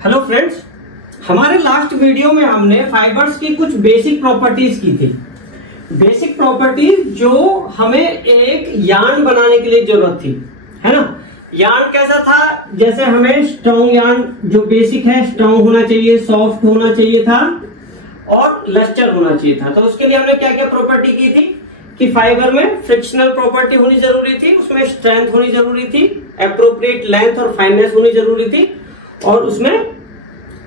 Hello friends, हमारे last video में हमने फाइबर्स की कुछ बेसिक प्रॉपर्टीज की थी। बेसिक प्रॉपर्टीज जो हमें एक यार्न बनाने के लिए जरूरत थी, है ना। यार्न कैसा था, जैसे हमें स्ट्रॉन्ग यार्न जो बेसिक है, स्ट्रॉन्ग होना चाहिए, सॉफ्ट होना चाहिए था और लस्टर होना चाहिए था। तो उसके लिए हमने क्या क्या प्रॉपर्टी की थी कि फाइबर में फ्रिक्शनल प्रॉपर्टी होनी जरूरी थी, उसमें स्ट्रेंथ होनी जरूरी थी, एप्रोप्रिएट लेंथ और फाइननेस होनी जरूरी थी और उसमें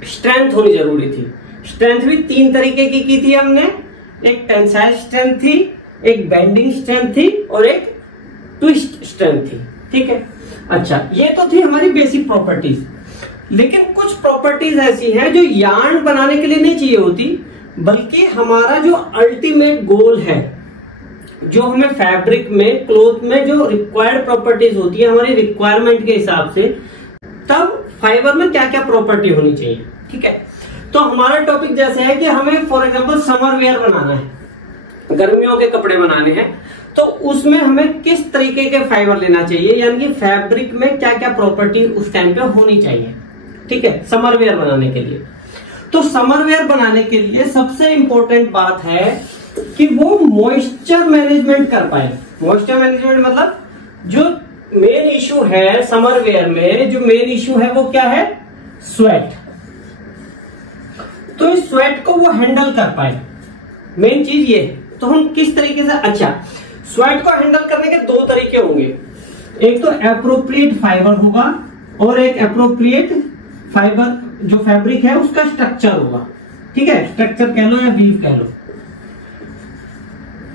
स्ट्रेंथ होनी जरूरी थी। स्ट्रेंथ भी तीन तरीके की थी हमने, एक टेंसाइल स्ट्रेंथ थी, एक बेंडिंग स्ट्रेंथ थी और एक ट्विस्ट स्ट्रेंथ थी। ठीक है, अच्छा, ये तो थी हमारी बेसिक प्रॉपर्टीज। लेकिन कुछ प्रॉपर्टीज ऐसी हैं जो यार्न बनाने के लिए नहीं चाहिए होती, बल्कि हमारा जो अल्टीमेट गोल है, जो हमें फैब्रिक में, क्लोथ में जो रिक्वायर्ड प्रॉपर्टीज होती है हमारी रिक्वायरमेंट के हिसाब से, तब फाइबर में क्या क्या प्रॉपर्टी होनी चाहिए। ठीक है, तो हमारा टॉपिक जैसे है कि हमें फॉर एग्जांपल समर वेयर बनाना है, गर्मियों के कपड़े बनाने हैं, तो उसमें हमें किस तरीके के फाइबर लेना चाहिए, यानी कि फैब्रिक में क्या क्या प्रॉपर्टी उस टाइम पे होनी चाहिए। ठीक है, समर वेयर बनाने के लिए। तो समर वेयर बनाने के लिए सबसे इंपॉर्टेंट बात है कि वो मॉइस्चर मैनेजमेंट कर पाए। मॉइस्चर मैनेजमेंट मतलब जो मेन इशू है समर वेयर में, जो मेन इशू है वो क्या है, स्वेट। तो इस स्वेट को वो हैंडल कर पाए, मेन चीज ये। तो हम किस तरीके से, अच्छा, स्वेट को हैंडल करने के दो तरीके होंगे, एक तो एप्रोप्रिएट फाइबर होगा और एक एप्रोप्रिएट फाइबर जो फैब्रिक है उसका स्ट्रक्चर होगा। ठीक है, स्ट्रक्चर कह लो या वीव कह लो,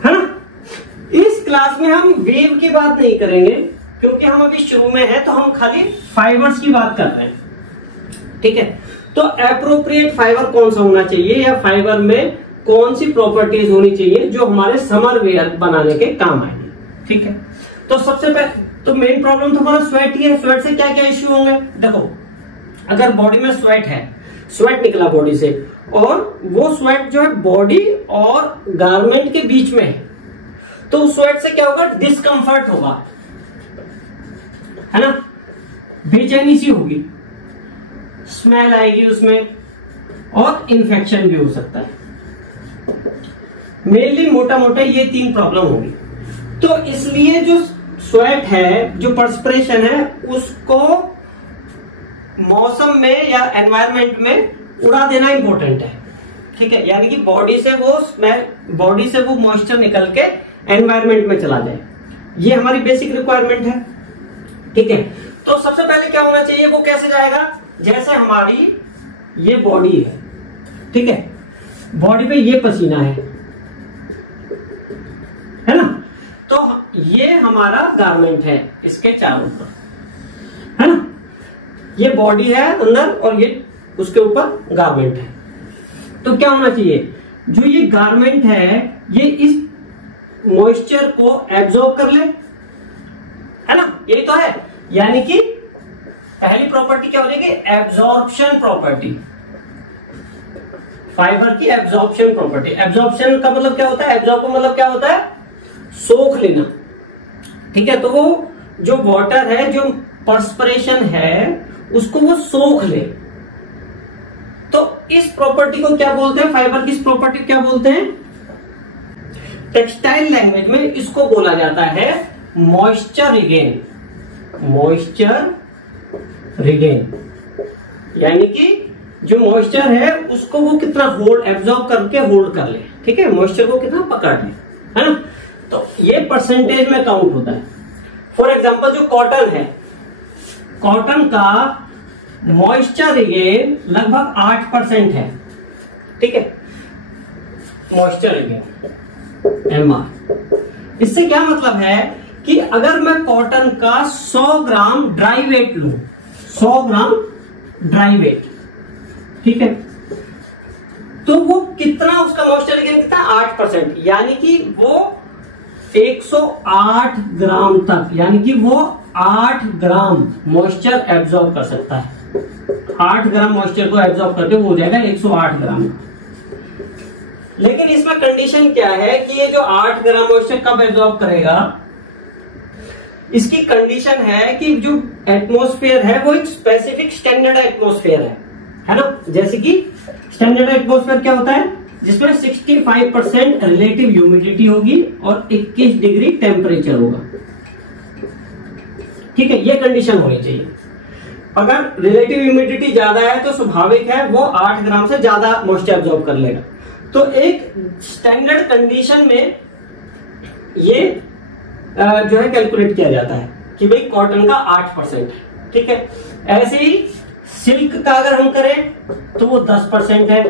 है ना। इस क्लास में हम वेव की बात नहीं करेंगे क्योंकि हम अभी शुरू में है, तो हम खाली फाइबर्स की बात कर रहे हैं। ठीक है, तो एप्रोप्रिएट फाइबर कौन सा होना चाहिए या फाइबर में कौन सी प्रॉपर्टीज होनी चाहिए जो हमारे समर वेयर बनाने के काम आएंगे। ठीक है, तो सबसे पहले तो मेन प्रॉब्लम तो हमारा स्वेट ही है। स्वेट से क्या क्या इश्यू होंगे, देखो, अगर बॉडी में स्वेट है, स्वेट निकला बॉडी से और वो स्वेट जो है बॉडी और गारमेंट के बीच में है, तो उस स्वेट से क्या होगा, डिस्कंफर्ट होगा, है ना, बेचैनी सी होगी, स्मेल आएगी उसमें और इन्फेक्शन भी हो सकता है। मेनली मोटा मोटा ये तीन प्रॉब्लम होगी। तो इसलिए जो स्वेट है, जो पर्सपिरेशन है, उसको मौसम में या एनवायरनमेंट में उड़ा देना इंपॉर्टेंट है। ठीक है, यानी कि बॉडी से वो मॉइस्चर निकल के एनवायरनमेंट में चला जाए, ये हमारी बेसिक रिक्वायरमेंट है। ठीक है, तो सबसे पहले क्या होना चाहिए, वो कैसे जाएगा, जैसे हमारी ये बॉडी है, ठीक है, बॉडी पे ये पसीना है ना, तो ये हमारा गारमेंट है इसके चारों ऊपर, है ना, ये बॉडी है अंदर और ये उसके ऊपर गारमेंट है। तो क्या होना चाहिए, जो ये गारमेंट है ये इस मॉइस्चर को एब्जॉर्ब कर ले, है ना, यही तो है। यानी कि पहली प्रॉपर्टी क्या हो जाएगी, एब्जॉर्प्शन प्रॉपर्टी, फाइबर की एब्जॉर्प्शन प्रॉपर्टी। एब्जॉर्प्शन का मतलब क्या होता है, एब्जॉर्ब का मतलब क्या होता है, सोख लेना। ठीक है, तो वो जो वाटर है, जो पर्सपिरेशन है, उसको वो सोख ले। तो इस प्रॉपर्टी को क्या बोलते हैं, फाइबर की इस प्रॉपर्टी क्या बोलते हैं, टेक्सटाइल लैंग्वेज में इसको बोला जाता है मॉइस्चर रिगेन। मॉइस्चर रिगेन यानी कि जो मॉइस्चर है उसको वो कितना होल्ड, एब्जॉर्ब करके होल्ड कर ले। ठीक है, मॉइस्चर को कितना पकड़ ले, है ना। तो ये परसेंटेज में काउंट होता है। फॉर एग्जांपल जो कॉटन है, कॉटन का मॉइस्चर रिगेन लगभग 8% है। ठीक है, मॉइस्चर रिगेन MR। इससे क्या मतलब है कि अगर मैं कॉटन का 100 ग्राम ड्राई वेट लूं, 100 ग्राम ड्राई वेट, ठीक है, तो वो कितना, उसका मॉइस्चर रिगेन कितना, 8%, यानी कि वो 108 ग्राम तक, यानी कि वो 8 ग्राम मॉइस्चर एब्जॉर्ब कर सकता है। 8 ग्राम मॉइस्चर को एब्जॉर्ब करके वो हो जाएगा 108 ग्राम। लेकिन इसमें कंडीशन क्या है कि ये जो 8 ग्राम मॉइस्चर कब एब्जॉर्ब करेगा, इसकी कंडीशन है कि जो एटमॉस्फेयर है वो एक स्पेसिफिक स्टैंडर्ड एटमॉस्फेयर है। है ना। जैसे कि स्टैंडर्ड एटमॉस्फेयर क्या होता है, जिसमें 65% रिलेटिव ह्यूमिडिटी होगी और 21 डिग्री टेम्परेचर होगा। ठीक है, ये कंडीशन होनी चाहिए। अगर रिलेटिव ह्यूमिडिटी ज्यादा है तो स्वाभाविक है वो 8 ग्राम से ज्यादा मॉइस्चर एब्जॉर्ब कर लेगा। तो एक स्टैंडर्ड कंडीशन में ये जो है कैलकुलेट किया जाता है कि भाई कॉटन का 8% है। ठीक है, ऐसे ही सिल्क का अगर हम करें तो वो 10% है,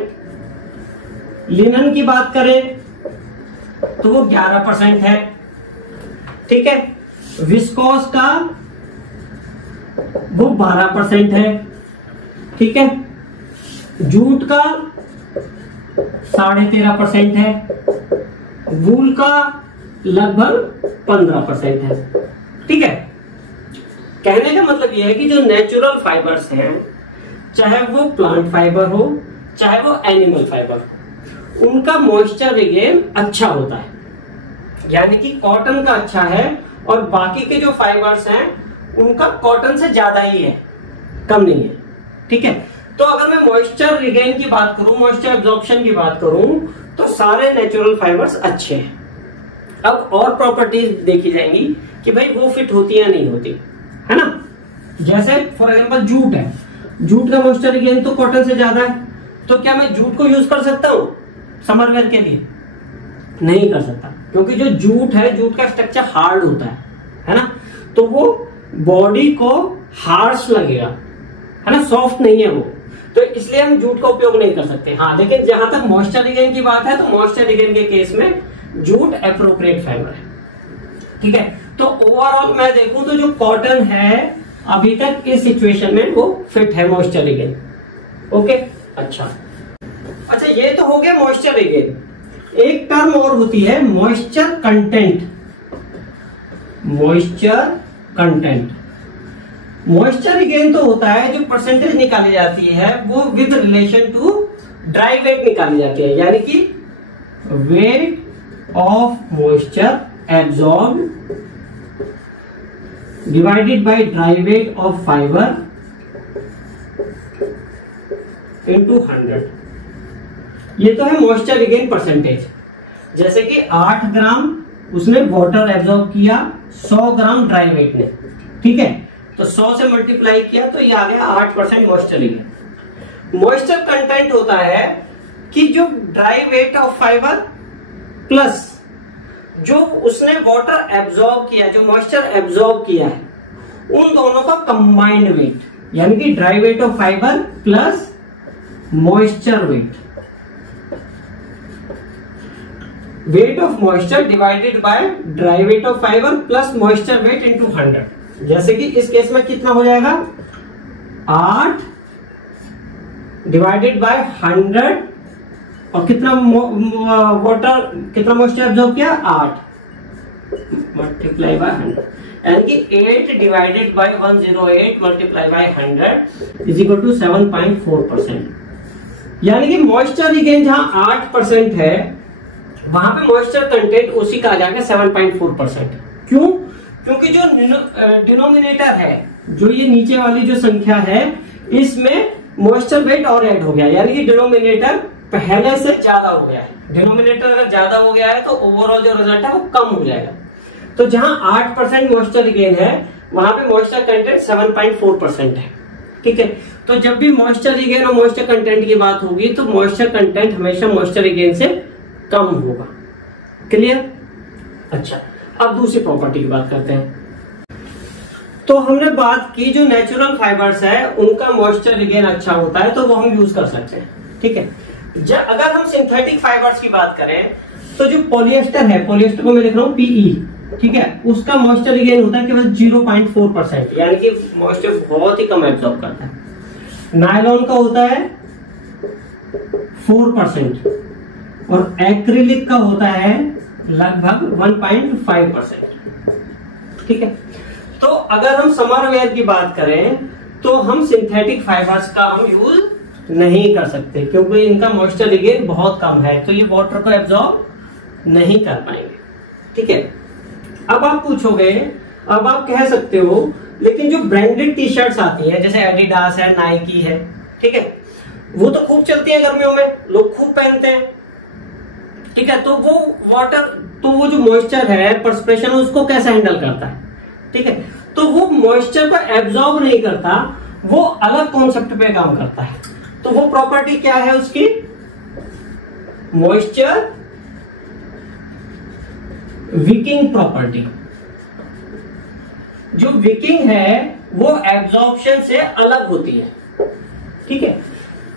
लिनन की बात करें तो वो 11% है। ठीक है, विस्कोस का वो 12% है। ठीक है, जूट का 13.5% है, वूल का लगभग 15% है। ठीक है, कहने का मतलब यह है कि जो नेचुरल फाइबर्स हैं, चाहे वो प्लांट फाइबर हो चाहे वो एनिमल फाइबर, उनका मॉइस्चर रिगेन अच्छा होता है। यानी कि कॉटन का अच्छा है और बाकी के जो फाइबर्स हैं उनका कॉटन से ज्यादा ही है, कम नहीं है। ठीक है, तो अगर मैं मॉइस्चर रिगेन की बात करूं, मॉइस्चर एब्जॉर्प्शन की बात करूं, तो सारे नेचुरल फाइबर्स अच्छे हैं। अब और प्रॉपर्टीज देखी जाएंगी कि भाई वो फिट होती है या नहीं होती, है ना। जैसे फॉर एग्जांपल जूट है, जूट का मॉइस्चर रिगेन तो कॉटन से ज्यादा है, तो क्या मैं जूट को यूज कर सकता हूं समर वेयर के लिए? नहीं कर सकता, क्योंकि जो जूट है, जूट का स्ट्रक्चर हार्ड होता है ना, तो वो बॉडी को हार्श लगेगा, है ना, सॉफ्ट नहीं है वो, तो इसलिए हम जूट का उपयोग नहीं कर सकते। हाँ, लेकिन जहां तक मॉइस्चर रिगेन की बात है तो मॉइस्चर रिगेन के केस में जूट एप्रोप्रिएट फाइबर है। ठीक है, तो ओवरऑल मैं देखूं तो जो कॉटन है अभी तक इस सिचुएशन में वो फिट है मॉइस्चर रिगेन। ओके, अच्छा, ये तो हो गया मॉइस्चर रिगेन। एक टर्म और होती है moisture content. Moisture content, moisture regain तो होता है जो परसेंटेज निकाली जाती है वो with relation to dry weight निकाली जाती है, यानी कि weight of moisture absorb divided by dry weight of fibre into 100। ये तो है मॉइस्चर रिगेन परसेंटेज। जैसे कि 8 ग्राम उसने वाटर एब्जॉर्ब किया 100 ग्राम ड्राई वेट ने। ठीक है, तो 100 से मल्टीप्लाई किया तो ये आ गया 8% मॉइस्चर रिगेन। मॉइस्चर कंटेंट होता है कि जो dry weight of fibre plus जो उसने वाटर एब्जॉर्ब किया, जो मॉइस्चर एब्जॉर्ब किया है, उन दोनों का कंबाइंड वेट, यानी कि dry weight of fibre plus moisture weight, weight of moisture divided by dry weight of fibre plus moisture weight into 100। जैसे कि इस केस में कितना हो जाएगा, 8 डिवाइडेड बाय 100 और कितना वाटर, कितना मॉइस्चर एब्जॉर्ब किया, 8 मल्टीप्लाई बाय 100, यानी कि 8 divided by 108 multiply by 100 is equal to 7.4%। यानी कि मॉइस्चर रिगेन जहां 8% है वहां पे मॉइस्चर कंटेंट उसी का आ जाएगा 7.4%। क्यों? क्योंकि जो डिनोमिनेटर है, जो ये नीचे वाली जो संख्या है, इसमें मॉइस्चर वेट और ऐड हो गया, यानी कि डिनोमिनेटर पहले से ज्यादा हो गया है। डिनोमिनेटर अगर ज्यादा हो गया है तो ओवरऑल जो रिजल्ट है वो कम हो जाएगा। तो जहां 8% मॉइस्चर रिगेन है वहां पे मॉइस्चर कंटेंट 7.4% है। ठीक है, तो जब भी मॉइस्चर रिगेन और मॉइस्चर कंटेंट की बात होगी तो मॉइस्चर कंटेंट हमेशा मॉइस्चर रिगेन से कम होगा। क्लियर? अच्छा, अब दूसरी प्रॉपर्टी की बात करते हैं। तो हमने बात की जो नेचुरल फाइबर्स है उनका मॉइस्चर रिगेन अच्छा होता है तो वो हम यूज कर सकते हैं। ठीक है, अगर हम सिंथेटिक फाइबर्स की बात करें तो जो पॉलिएस्टर है, पॉलिएस्टर को मैं लिख रहा हूं पीई, ठीक है, उसका मॉइस्चर रिगेन होता है केवल 0.4%, यानी कि मॉइस्चर बहुत ही कम एब्जॉर्ब करता है। नायलॉन का होता है 4% और एक्रिलिक का होता है लगभग 1.5%। ठीक है, तो अगर हम समर वेयर की बात करें तो हम सिंथेटिक फाइबर्स का हम यूज नहीं कर सकते क्योंकि इनका मॉइस्चर रिगेन बहुत कम है, तो ये वाटर को एब्जॉर्ब नहीं कर पाएंगे। ठीक है, अब आप पूछोगे, अब आप कह सकते हो लेकिन जो ब्रांडेड टी शर्ट्स आती है जैसे एडिडास है, नाइकी है, ठीक है, वो तो खूब चलती है गर्मियों में, लोग खूब पहनते हैं, ठीक है। तो वो वाटर, तो वो जो मॉइस्चर है, पर्सपिरेशन, उसको कैसे हैंडल करता है, ठीक है। तो वो मॉइस्चर को एब्जॉर्ब नहीं करता, वो अलग कॉन्सेप्ट पे काम करता है। तो वो प्रॉपर्टी क्या है उसकी, मॉइस्चर विकिंग प्रॉपर्टी। जो विकिंग है वो एब्जॉर्प्शन से अलग होती है, ठीक है।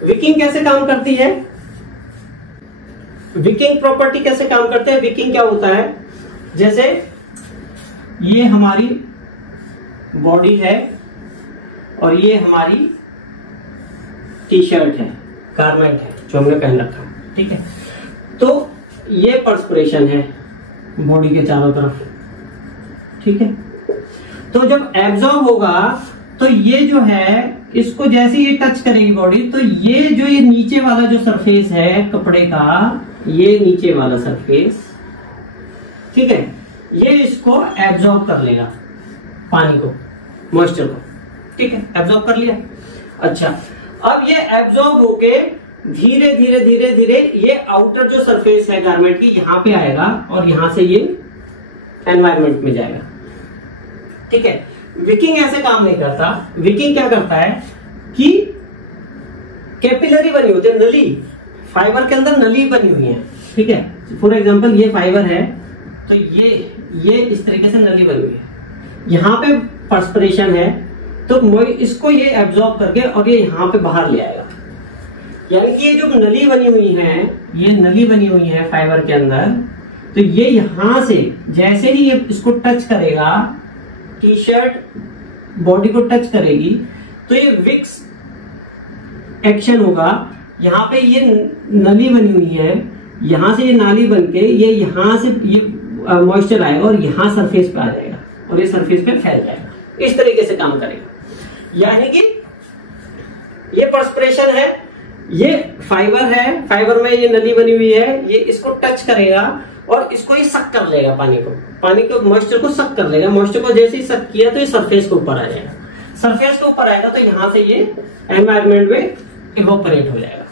विकिंग कैसे काम करती है, विकिंग प्रॉपर्टी कैसे काम करते हैं, विकिंग क्या होता है, जैसे ये हमारी बॉडी है और ये हमारी टी शर्ट है, गारमेंट है जो हमने पहन रखा है, ठीक है। तो ये पर्सपिरेशन है बॉडी के चारों तरफ, ठीक है। तो जब एब्जॉर्ब होगा तो ये जो है, इसको जैसे ये टच करेगी बॉडी, तो ये जो ये नीचे वाला जो सरफेस है कपड़े का, ये नीचे वाला सरफेस, ठीक है, ये इसको एब्जॉर्ब कर लेगा, पानी को, मॉइस्चर को, ठीक है, एब्जॉर्ब कर लिया। अच्छा, अब ये एब्जॉर्ब होके धीरे धीरे धीरे धीरे ये आउटर जो सरफेस है गारमेंट की, यहां पे आएगा और यहां से ये एनवायरमेंट में जाएगा, ठीक है। विकिंग ऐसे काम नहीं करता। विकिंग क्या करता है कि कैपिलरी बनी होती है, नली, फाइबर के अंदर नली बनी हुई है, ठीक है। फॉर एग्जांपल ये फाइबर है, तो ये इस तरीके से नली बनी हुई है, यहाँ पे पर्सपिरेशन है, तो इसको ये एब्जॉर्ब करके और ये यहाँ पे बाहर ले आएगा। यानी कि ये जो नली बनी हुई है, ये नली बनी हुई है फाइबर के अंदर, तो ये यहां से जैसे ही ये इसको टच करेगा, टी शर्ट बॉडी को टच करेगी, तो ये विक्स एक्शन होगा। यहाँ पे ये नली बनी हुई है, यहां से ये नाली बनके ये यहां से ये मॉइस्चर आएगा और यहां सरफेस पे आ जाएगा और ये सरफेस पे फैल जाएगा, इस तरीके से काम करेगा। यानी कि ये पर्सपिरेशन है, ये फाइबर है, फाइबर में ये नली बनी हुई है, ये इसको टच करेगा और इसको ये सक कर लेगा, पानी को मॉइस्चर को सक कर लेगा। मॉइस्चर को जैसे ही सक किया तो ये सरफेस के ऊपर आ जाएगा, सरफेस के ऊपर आएगा तो यहां से ये एनवायरनमेंट में इवोपरेट हो जाएगा,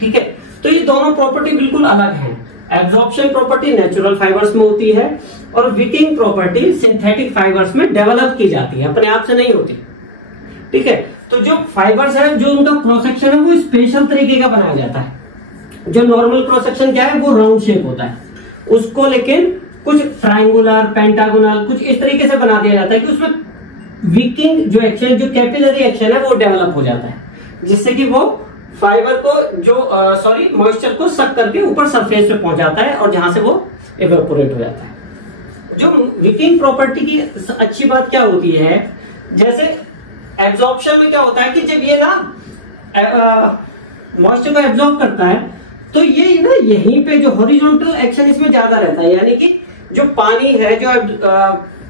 ठीक है। तो ये दोनों प्रॉपर्टी बिल्कुल अलग है। एब्जॉर्प्शन प्रॉपर्टी नेचुरल फाइबर्स में होती है और विकिंग प्रॉपर्टी सिंथेटिक फाइबर्स में डेवलप की जाती है, अपने आप से नहीं होती, ठीक है। तो जो फाइबर्स है, जो उनका क्रॉस सेक्शन है वो स्पेशल तरीके का बनाया जाता है। जो नॉर्मल क्रॉस सेक्शन क्या है, वो राउंड शेप होता है, उसको लेकिन कुछ ट्रायंगुलर, पेंटागोनल, कुछ इस तरीके से बना दिया जाता है कि उसमें विकिंग जो एक्शन, जो कैपिलरी एक्शन है वो डेवलप हो जाता है, जिससे कि वो फाइबर को जो मॉइस्चर को सक करके ऊपर सरफेस पे पहुंच जाता है और जहां से वो इवेपोरेट हो जाता है। जो विकिंग प्रॉपर्टी की अच्छी बात क्या होती है, जैसे एब्जॉर्प्शन में क्या होता है कि जब ये ना मॉइस्चर को एब्जॉर्ब करता है तो ये ना यहीं पे जो हॉरिजॉन्टल एक्शन इसमें ज्यादा रहता है, यानी कि जो पानी है, जो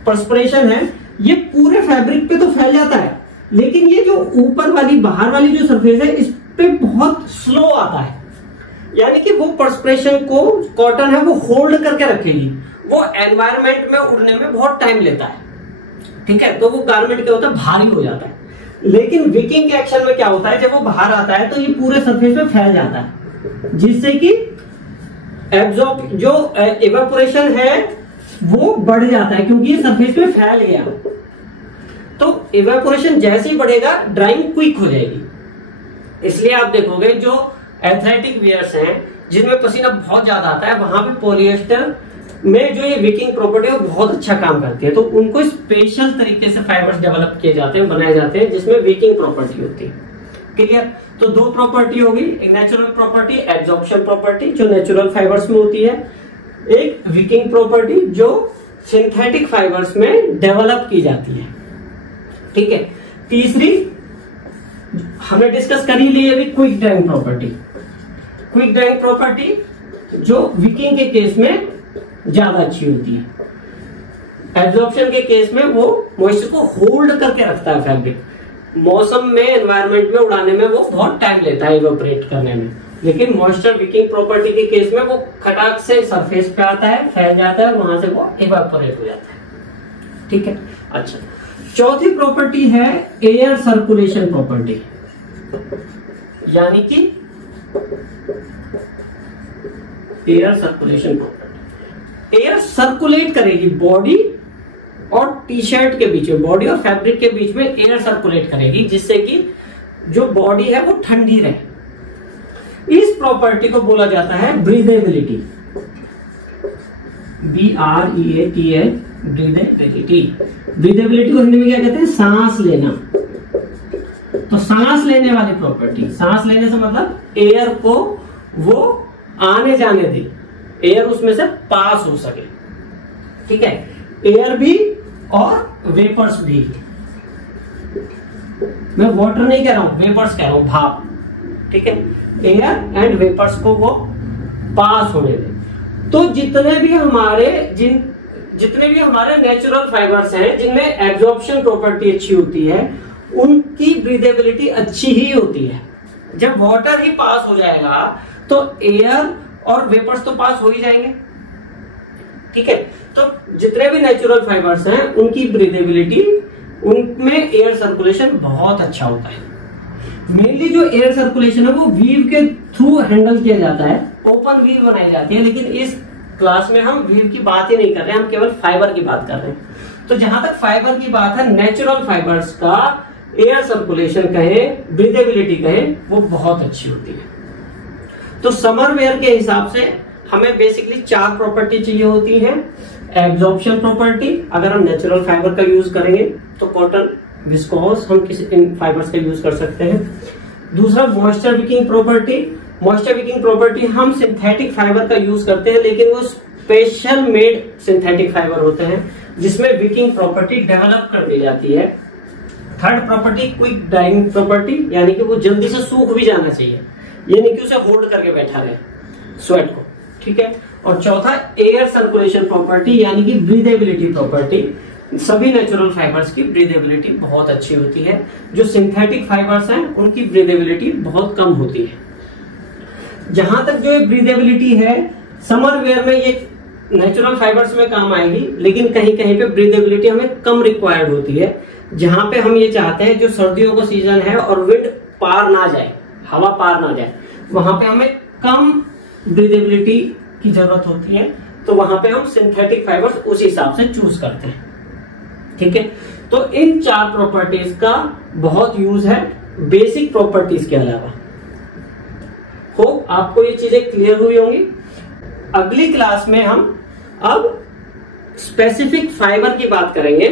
पर्सपिरेशन है, ये पूरे फैब्रिक पे तो फैल जाता है, लेकिन ये जो ऊपर वाली, बाहर वाली जो सरफेस है, इस पे बहुत स्लो आता है। यानी कि वो पर्सपिरेशन को कॉटन है वो होल्ड करके रखेगी, वो एनवायरमेंट में उड़ने में बहुत टाइम लेता है, ठीक है। तो वो गारमेंट क्या होता है, भारी हो जाता है। लेकिन विकिंग के एक्शन में क्या होता है, जब वो बाहर आता है तो ये पूरे सरफेस पे फैल जाता है, जिससे कि एब्जॉर्ब जो इवेपोरेशन है वो बढ़ जाता है, क्योंकि ये सरफेस पे फैल गया। तो इवेपोरेशन जैसे ही बढ़ेगा, ड्राइंग क्विक हो जाएगी। इसलिए आप देखोगे जो एथलेटिक वियर्स हैं, जिनमें पसीना बहुत ज्यादा आता है, वहां पे पॉलिएस्टर में जो ये विकिंग प्रॉपर्टी है वो बहुत अच्छा काम करती है। तो उनको स्पेशल तरीके से फाइबर्स डेवलप किए जाते हैं, बनाए जाते हैं, जिसमें विकिंग प्रॉपर्टी होती है। क्लियर? तो दो प्रॉपर्टी होगी, एक नेचुरल प्रॉपर्टी, एब्जॉर्प्शन प्रॉपर्टी जो नेचुरल फाइबर्स में होती है, एक विकिंग प्रॉपर्टी जो सिंथेटिक फाइबर्स में डेवलप की जाती है, ठीक है। तीसरी हमने डिस्कस कर ही ली अभी, quick drawing property. Quick drawing property जो विकिंग के केस में ज्यादा अच्छी होती है। एब्जॉर्प्शन के केस में वो मॉइस्चर को होल्ड करके रखता है फैब्रिक, मौसम में, एनवायरनमेंट में उड़ाने में वो बहुत टाइम लेता है इवेपोरेट करने में। लेकिन मॉइस्चर विकिंग प्रॉपर्टी के केस में वो खटाक से सरफेस पे आता है, फैल जाता है और वहां से वो इवेपोरेट हो जाता है, ठीक है। अच्छा, चौथी प्रॉपर्टी है एयर सर्कुलेशन प्रॉपर्टी। यानी कि air circulation property. Air circulate करेगी बॉडी और टी शर्ट के बीच में, बॉडी और फैब्रिक के बीच में एयर सर्कुलेट करेगी, जिससे कि जो बॉडी है वो ठंडी रहे। इस प्रॉपर्टी को बोला जाता है ब्रीदेबिलिटी, BREATH, ब्रीदेबिलिटी। ब्रीदेबिलिटी को हिंदी में क्या कहते हैं? सांस लेना। तो सांस लेने वाली प्रॉपर्टी, सांस लेने से मतलब एयर को वो आने जाने दे, एयर उसमें से पास हो सके, ठीक है। एयर भी और वेपर्स भी, मैं वाटर नहीं कह रहा हूं, वेपर्स कह रहा हूं, भाप, ठीक है। एयर एंड वेपर्स को वो पास होने दे। तो जितने भी हमारे नेचुरल फाइबर्स हैं जिनमें एब्जॉर्प्शन प्रॉपर्टी अच्छी होती है, उनकी ब्रीदेबिलिटी अच्छी ही होती है। जब वाटर ही पास हो जाएगा तो एयर और वेपर्स तो पास हो ही जाएंगे, ठीक है। तो जितने भी नेचुरल फाइबर्स हैं उनकी ब्रीदेबिलिटी, उनमें एयर सर्कुलेशन बहुत अच्छा होता है। मेनली जो एयर सर्कुलेशन है वो वीव के थ्रू हैंडल किया जाता है, ओपन वीव बनाई जाती है, लेकिन इस क्लास में हम वीव की बात ही नहीं कर रहे हैं, हम केवल फाइबर की बात कर रहे हैं। तो जहां तक फाइबर की बात है, नेचुरल फाइबर्स का एयर सर्कुलेशन कहें, ब्रीदेबिलिटी कहें, वो बहुत अच्छी होती है। तो समर वेयर के हिसाब से हमें बेसिकली 4 प्रॉपर्टी चाहिए होती है। एब्जॉर्प्शन प्रॉपर्टी, अगर हम नेचुरल फाइबर का यूज करेंगे तो कॉटन, विस्कोस, हम किसी इन फाइबर्स का यूज कर सकते हैं। दूसरा moisture Viking property. Moisture Viking property हम सिंथेटिक फाइबर का यूज करते हैं, लेकिन वो स्पेशल मेड सिंथेटिक फाइबर होते हैं जिसमें विकिंग प्रॉपर्टी डेवलप कर दी जाती है। Third property quick drawing property, यानी कि वो जल्दी से सूख भी जाना चाहिए, ये नहीं कि उसे होल्ड करके बैठा रहे स्वेट को, ठीक है। और चौथा एयर सर्कुलेशन प्रॉपर्टी, यानी कि ब्रीदेबिलिटी प्रॉपर्टी। सभी नेचुरल फाइबर्स की ब्रीदेबिलिटी बहुत अच्छी होती है, जो सिंथेटिक फाइबर्स हैं उनकी ब्रीदेबिलिटी बहुत कम होती है। जहां तक जो ब्रीदेबिलिटी है, समर वेयर में ये नेचुरल फाइबर्स में काम आएगी, लेकिन कहीं कहीं पे ब्रीदेबिलिटी हमें कम रिक्वायर्ड होती है। जहां पे हम ये चाहते हैं जो सर्दियों का सीजन है और विंड पार ना जाए, हवा पार ना जाए, वहां पे हमें कम ब्रीदेबिलिटी की जरूरत होती है, तो वहां पे हम सिंथेटिक फाइबर्स उस हिसाब से चूज करते हैं, ठीक है। तो इन 4 प्रॉपर्टीज का बहुत यूज है बेसिक प्रॉपर्टीज के अलावा। होप आपको ये चीजें क्लियर हुई होंगी। अगली क्लास में हम अब स्पेसिफिक फाइबर की बात करेंगे,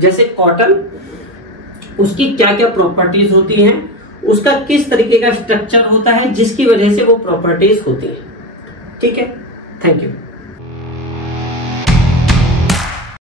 जैसे कॉटन, उसकी क्या क्या प्रॉपर्टीज होती हैं, उसका किस तरीके का स्ट्रक्चर होता है जिसकी वजह से वो प्रॉपर्टीज होती हैं, ठीक है। Thank you.